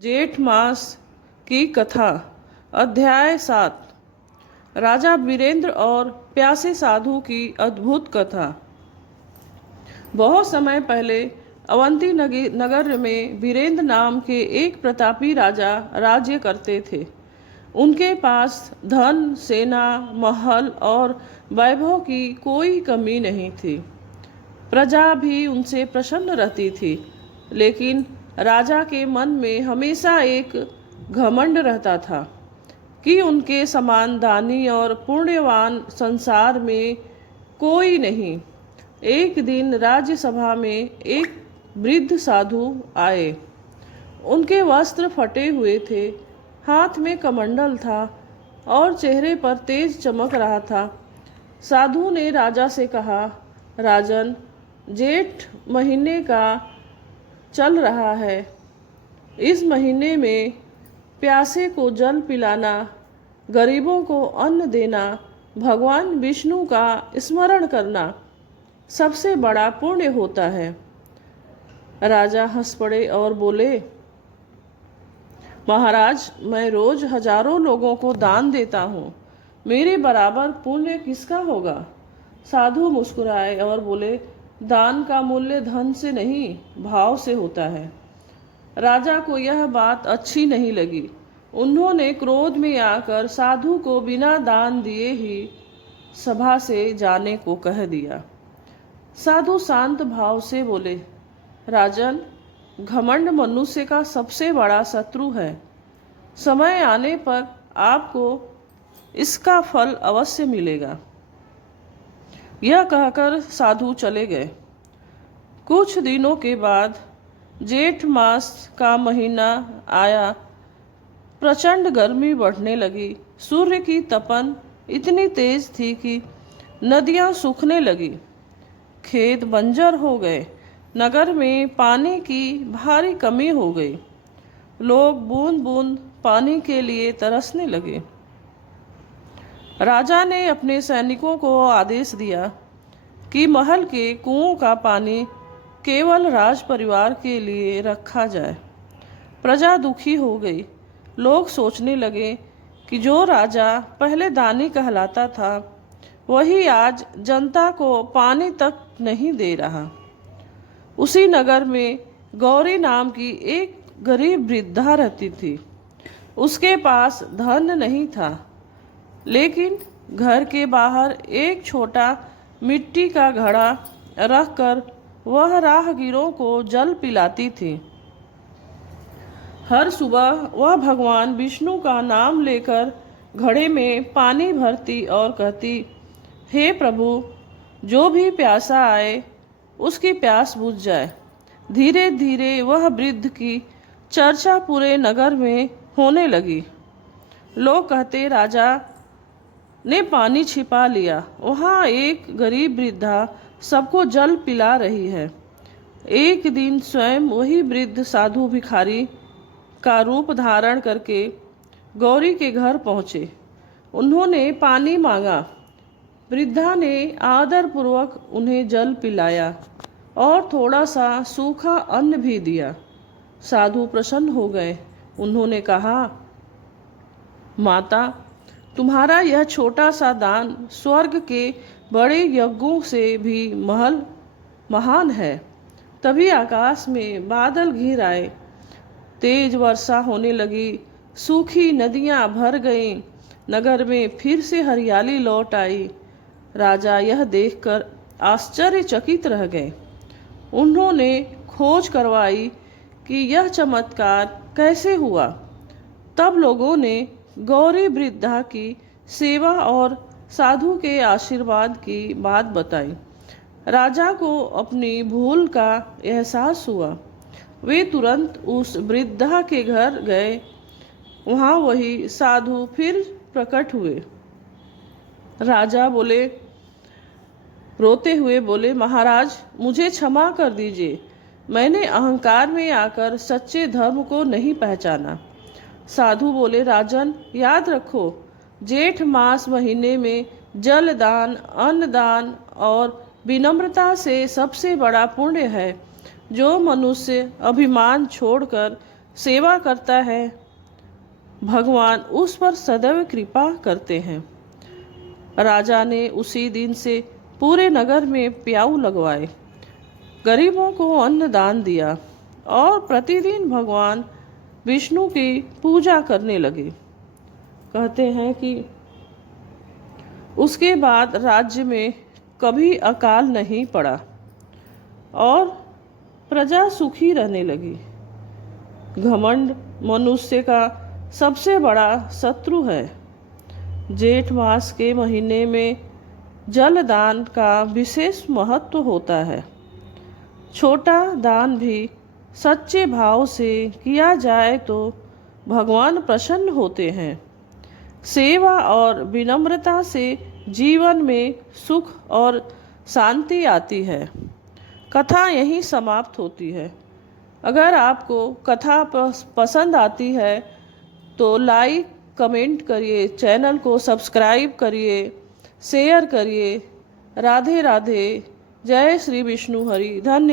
जेठ मास की कथा। अध्याय 7। राजा वीरेंद्र और प्यासे साधु की अद्भुत कथा। बहुत समय पहले अवंती नगर में वीरेंद्र नाम के एक प्रतापी राजा राज्य करते थे। उनके पास धन, सेना, महल और वैभव की कोई कमी नहीं थी। प्रजा भी उनसे प्रसन्न रहती थी, लेकिन राजा के मन में हमेशा एक घमंड रहता था कि उनके समान दानी और पुण्यवान संसार में कोई नहीं। एक दिन राज्यसभा में एक वृद्ध साधु आए। उनके वस्त्र फटे हुए थे, हाथ में कमंडल था और चेहरे पर तेज चमक रहा था। साधु ने राजा से कहा, राजन, जेठ महीने का चल रहा है। इस महीने में प्यासे को जल पिलाना, गरीबों को अन्न देना, भगवान विष्णु का स्मरण करना सबसे बड़ा पुण्य होता है। राजा हंस पड़े और बोले, महाराज, मैं रोज हजारों लोगों को दान देता हूँ, मेरे बराबर पुण्य किसका होगा। साधु मुस्कुराए और बोले, दान का मूल्य धन से नहीं, भाव से होता है। राजा को यह बात अच्छी नहीं लगी। उन्होंने क्रोध में आकर साधु को बिना दान दिए ही सभा से जाने को कह दिया। साधु शांत भाव से बोले, राजन, घमंड मनुष्य का सबसे बड़ा शत्रु है। समय आने पर आपको इसका फल अवश्य मिलेगा। यह कहकर साधु चले गए। कुछ दिनों के बाद जेठ मास का महीना आया। प्रचंड गर्मी बढ़ने लगी। सूर्य की तपन इतनी तेज थी कि नदियां सूखने लगी। खेत बंजर हो गए। नगर में पानी की भारी कमी हो गई। लोग बूंद बूंद पानी के लिए तरसने लगे। राजा ने अपने सैनिकों को आदेश दिया कि महल के कुओं का पानी केवल राज परिवार के लिए रखा जाए। प्रजा दुखी हो गई। लोग सोचने लगे कि जो राजा पहले दानी कहलाता था, वही आज जनता को पानी तक नहीं दे रहा। उसी नगर में गौरी नाम की एक गरीब वृद्धा रहती थी। उसके पास धन नहीं था, लेकिन घर के बाहर एक छोटा मिट्टी का घड़ा रखकर वह राहगीरों को जल पिलाती थी। हर सुबह वह भगवान विष्णु का नाम लेकर घड़े में पानी भरती और कहती, हे प्रभु, जो भी प्यासा आए उसकी प्यास बुझ जाए। धीरे धीरे वह वृद्ध की चर्चा पूरे नगर में होने लगी। लोग कहते, राजा ने पानी छिपा लिया। वहाँ एक गरीब वृद्धा सबको जल पिला रही है। एक दिन स्वयं वही वृद्ध साधु भिखारी का रूप धारण करके गौरी के घर पहुँचे। उन्होंने पानी मांगा। वृद्धा ने आदरपूर्वक उन्हें जल पिलाया और थोड़ा सा सूखा अन्न भी दिया। साधु प्रसन्न हो गए। उन्होंने कहा, माता, तुम्हारा यह छोटा सा दान स्वर्ग के बड़े यज्ञों से भी महान है। तभी आकाश में बादल घिर आए। तेज वर्षा होने लगी। सूखी नदियां भर गईं। नगर में फिर से हरियाली लौट आई। राजा यह देखकर आश्चर्यचकित रह गए। उन्होंने खोज करवाई कि यह चमत्कार कैसे हुआ। तब लोगों ने गौरी वृद्धा की सेवा और साधु के आशीर्वाद की बात बताई। राजा को अपनी भूल का एहसास हुआ। वे तुरंत उस वृद्धा के घर गए। वहाँ वही साधु फिर प्रकट हुए। राजा रोते हुए बोले, महाराज, मुझे क्षमा कर दीजिए। मैंने अहंकार में आकर सच्चे धर्म को नहीं पहचाना। साधु बोले, राजन, याद रखो, जेठ मास महीने में जल दान, अन्न दान और विनम्रता से सबसे बड़ा पुण्य है। जो मनुष्य अभिमान छोड़कर सेवा करता है, भगवान उस पर सदैव कृपा करते हैं। राजा ने उसी दिन से पूरे नगर में प्याऊ लगवाए, गरीबों को अन्न दान दिया और प्रतिदिन भगवान विष्णु की पूजा करने लगे। कहते हैं कि उसके बाद राज्य में कभी अकाल नहीं पड़ा और प्रजा सुखी रहने लगी। घमंड मनुष्य का सबसे बड़ा शत्रु है। जेठ मास के महीने में जल दान का विशेष महत्व होता है। छोटा दान भी सच्चे भाव से किया जाए तो भगवान प्रसन्न होते हैं। सेवा और विनम्रता से जीवन में सुख और शांति आती है। कथा यहीं समाप्त होती है। अगर आपको कथा पसंद आती है तो लाइक कमेंट करिए, चैनल को सब्सक्राइब करिए, शेयर करिए। राधे राधे। जय श्री विष्णु हरि। धन्यवाद।